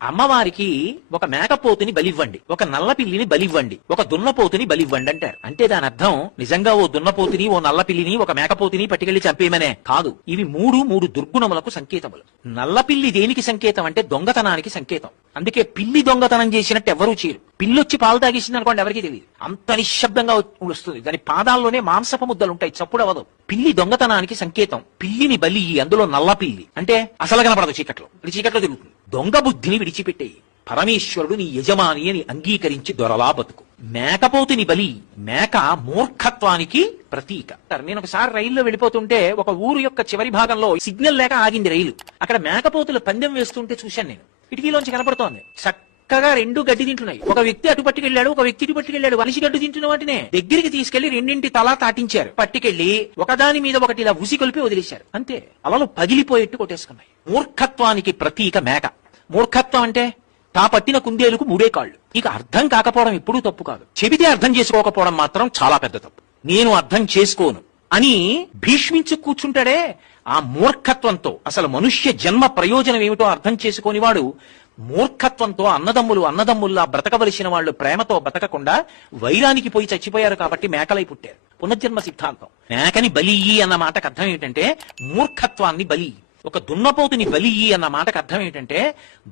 అమ్మవారికి ఒక మేకపోతుని బలివ్వండి, ఒక నల్లపిల్లిని బలివ్వండి, ఒక దున్నపోతుని బలివ్వండి అంటారు. అంటే దాని అర్థం నిజంగా ఓ దున్నపోతుని, ఓ నల్లపిల్లిని, ఒక మేకపోతుని పట్టుకెళ్లి చంపేయమనే కాదు. ఇవి మూడు దుర్గుణములకు సంకేతములు. నల్లపిల్లి దేనికి సంకేతం అంటే దొంగతనానికి సంకేతం. అందుకే పిల్లి దొంగతనం చేసినట్టు ఎవరూ చేయరు. పిల్లొచ్చి పాలు తాగేసింది అనుకోండి, ఎవరికి తెలియదు, అంత నిశ్శబ్దంగా వస్తుంది. దాని పాదాల్లోనే మాంసపు ముద్దలు ఉంటాయి, చప్పుడు అవ్వదు. పిల్లి దొంగతనానికి సంకేతం. పిల్లిని బలి, అందులో నల్ల పిల్లి అంటే అసలు కనపడదు, చీకట్లో తిరుగుతుంది. దొంగ బుద్ధిని విడిచిపెట్టేయి, పరమేశ్వరుడు నీ యజమాని అని అంగీకరించి దొరలా బతుకు. మేకపోతుని బలి, మేక మూర్ఖత్వానికి ప్రతీక. నేను ఒకసారి రైల్లో వెళ్ళిపోతుంటే ఒక ఊరు యొక్క చివరి భాగంలో సిగ్నల్ లేక ఆగింది రైలు. అక్కడ మేకపోతులు పందెం వేస్తుంటే చూశాను నేను. కిటికీలోంచి కనపడుతోంది. చక్కగా రెండు గడ్డి తింటున్నాయి. ఒక వ్యక్తి అటు పట్టుకెళ్లాడు, ఒక వ్యక్తి ఇటు పట్టుకెళ్లాడు. మనిషి గడ్డి తింటున్న వాటినే దగ్గరికి తీసుకెళ్లి రెండింటి తలా తాటించారు. పట్టుకెళ్లి ఒకదాని మీద ఒకటి ఇలా ఉసి కొలిపి వదిలేశారు. అంతే, అలలు పగిలిపోయేట్టు కొట్టేసుకున్నాయి. మూర్ఖత్వానికి ప్రతీక మేక. మూర్ఖత్వం అంటే తా పట్టిన కుందేలుకు మూడే కాళ్ళు. ఇక అర్థం కాకపోవడం ఎప్పుడూ తప్పు కాదు, చెబితే అర్థం చేసుకోకపోవడం మాత్రం చాలా పెద్ద తప్పు. నేను అర్థం చేసుకోను అని భీష్మించు కూర్చుంటాడే, ఆ మూర్ఖత్వంతో అసలు మనుష్య జన్మ ప్రయోజనం ఏమిటో అర్థం చేసుకోని వాడు మూర్ఖత్వంతో అన్నదమ్ముల్లా బ్రతకవలసిన వాళ్ళు ప్రేమతో బ్రతకకుండా వైరానికి పోయి చచ్చిపోయారు కాబట్టి మేకలై పుట్టారు. పునర్జన్మ సిద్ధాంతం. మేకని బలి అన్న మాటకు అర్థం ఏమిటంటే మూర్ఖత్వాన్ని బలి. ఒక దున్నపోతుని బలి అన్న మాటకు అర్థం ఏంటంటే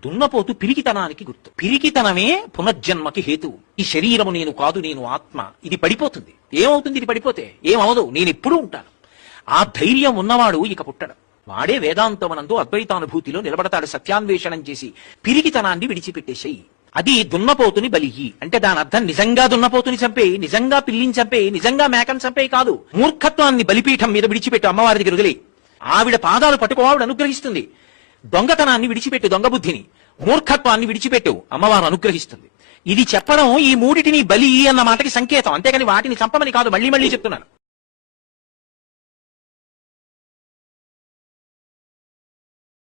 దున్నపోతు పిరికితనానికి గుర్తు. పిరికితనమే పునర్జన్మకి హేతువు. ఈ శరీరము నేను కాదు, నేను ఆత్మ. ఇది పడిపోతుంది. ఏమవుతుంది ఇది పడిపోతే? ఏమవదు, నేను ఎప్పుడూ ఉంటాను. ఆ ధైర్యం ఉన్నవాడు ఇక పుట్టడం. వాడే వేదాంతమనందు అద్వైతానుభూతిలో నిలబడతాడు. సత్యాన్వేషణం చేసి పిరికితనాన్ని విడిచిపెట్టేసేయి. అది దున్నపోతుని బలి అంటే దాని అర్థం నిజంగా దున్నపోతుని చంపేయి, నిజంగా పిల్లిని చంపేయి, నిజంగా మేకను చంపేయి కాదు. మూర్ఖత్వాన్ని బలిపీఠం మీద విడిచిపెట్టు, అమ్మవారి దగ్గర వదిలే. ఆవిడ పాదాలు పట్టుకో, ఆవిడ అనుగ్రహిస్తుంది. దొంగతనాన్ని విడిచిపెట్టు, దొంగ బుద్ధిని. మూర్ఖత్వాన్ని విడిచిపెట్టు, అమ్మవారు అనుగ్రహిస్తుంది. ఇది చెప్పడం ఈ మూడిటిని బలి అన్న మాటకి సంకేతం, అంతేగాని వాటిని చంపమని కాదు. మళ్ళీ చెప్తున్నాను.